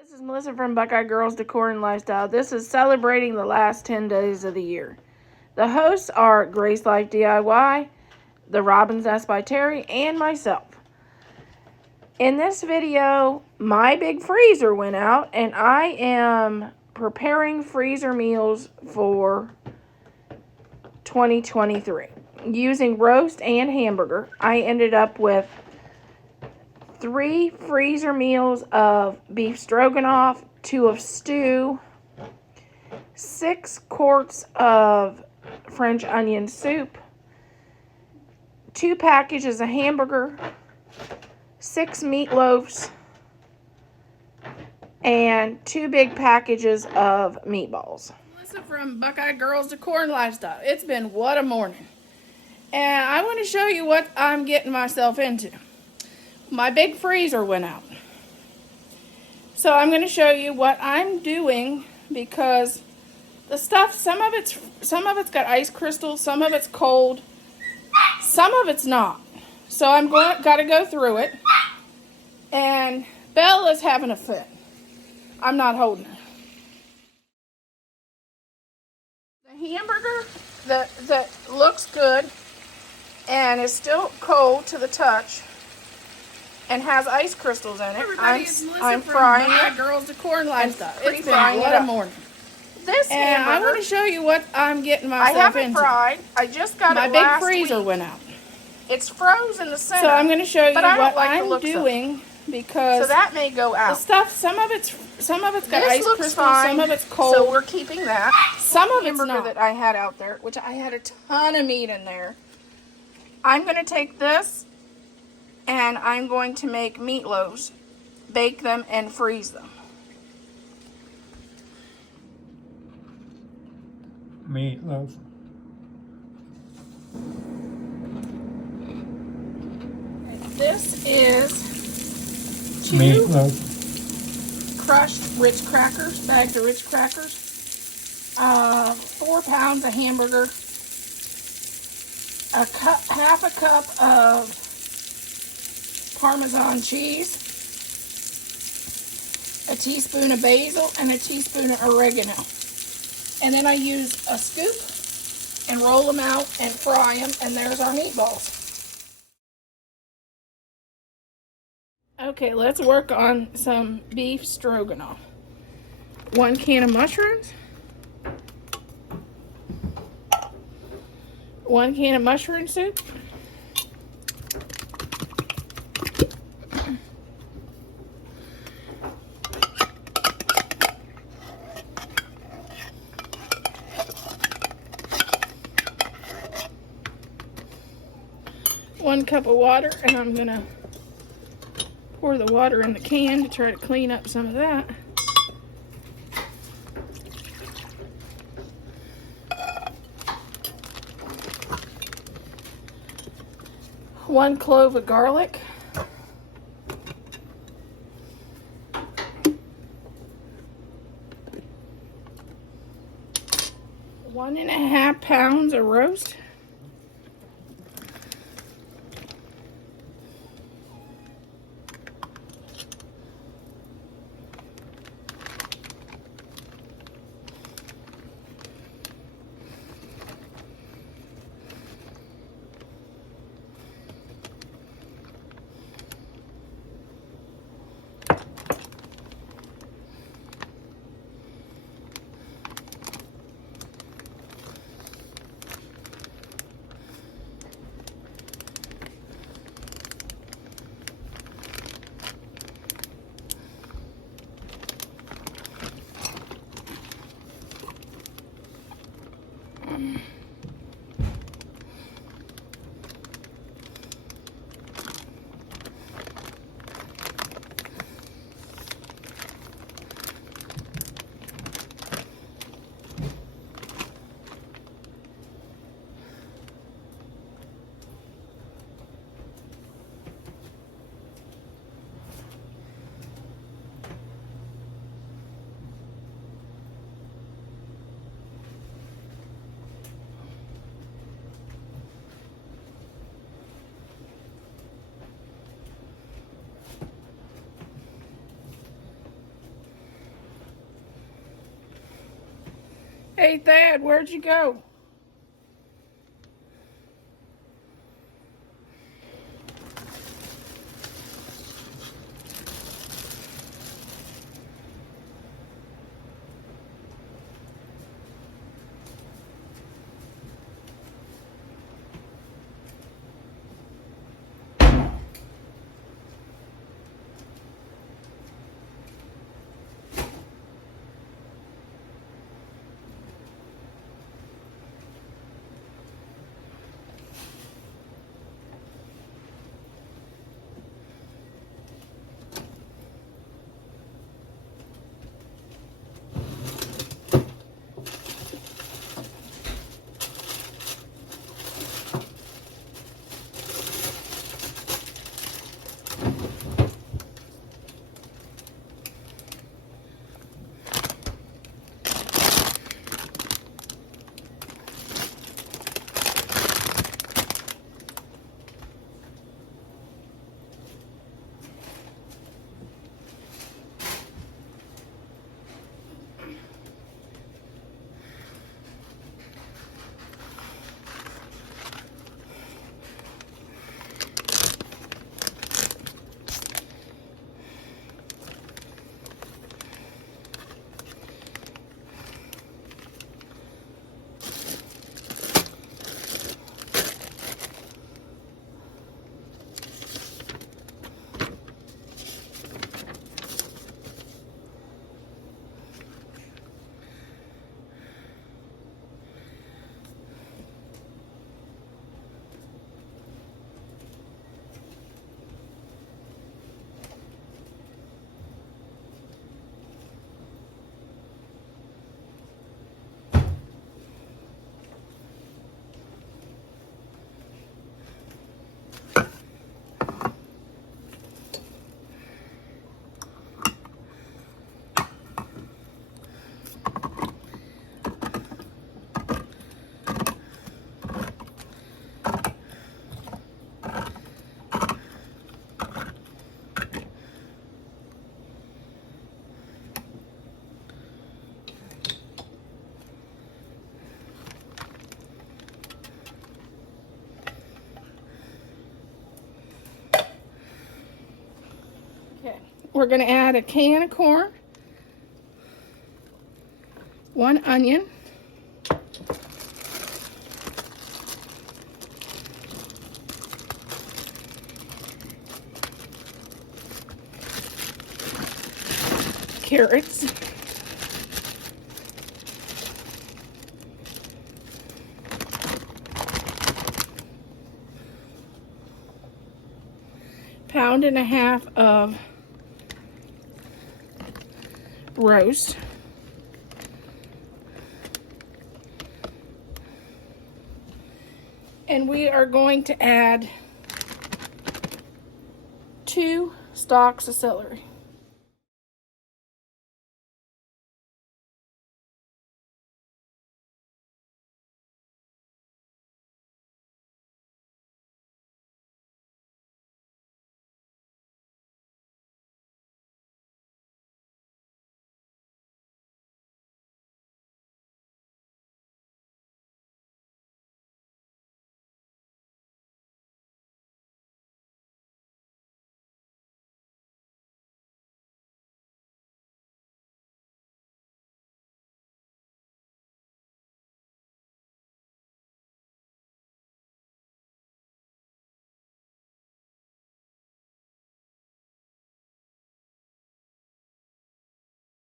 This is Melissa from Buckeye Girls Decor and Lifestyle. This is celebrating the last 10 days of the year. The hosts are Grace Life DIY, The Robin's Nest by Terry, and myself. In this video, my big freezer went out, and I am preparing freezer meals for 2023. Using roast and hamburger, I ended up with 3 freezer meals of beef stroganoff, 2 of stew, 6 quarts of French onion soup, 2 packages of hamburger, 6 meatloaves, and 2 big packages of meatballs. Melissa from Buckeye Girls Decor and Lifestyle. It's been what a morning. And I want to show you what I'm getting myself into. My big freezer went out. So I'm going to show you what I'm doing because the stuff, some of it's got ice crystals, some of it's cold, some of it's not. So I'm got to go through it. And Bella's having a fit. I'm not holding her. The hamburger that looks good and is still cold to the touch and has ice crystals in it. I'm frying it. Girls Decor and Lifestyle. It's been what a morning. This hamburger, I want to show you what I'm getting myself into. I haven't fried. I just got it last week. My big freezer went out. It's frozen in the center. So I'm going to show you what I'm doing because so that may go out. The stuff, some of it's got ice crystals, some of it's cold. So we're keeping that. Some of it's not. That I had out there, which I had a ton of meat in there. I'm going to take this and I'm going to make meatloaves, bake them, and freeze them. Meatloaf. This is 2 meatloaf. Crushed Ritz crackers, bags of Ritz crackers, 4 pounds of hamburger, half a cup of Parmesan cheese, a teaspoon of basil, and a teaspoon of oregano. And then I use a scoop and roll them out and fry them, and there's our meatballs. Okay, let's work on some beef stroganoff. 1 can of mushrooms, 1 can of mushroom soup, 1 cup of water, and I'm gonna pour the water in the can to try to clean up some of that. One clove of garlic. 1.5 pounds of roast. 1 Hey, Thad, where'd you go? Okay, we're going to add a can of corn, 1 onion, carrots, pound and a half of roast, and we are going to add 2 stalks of celery.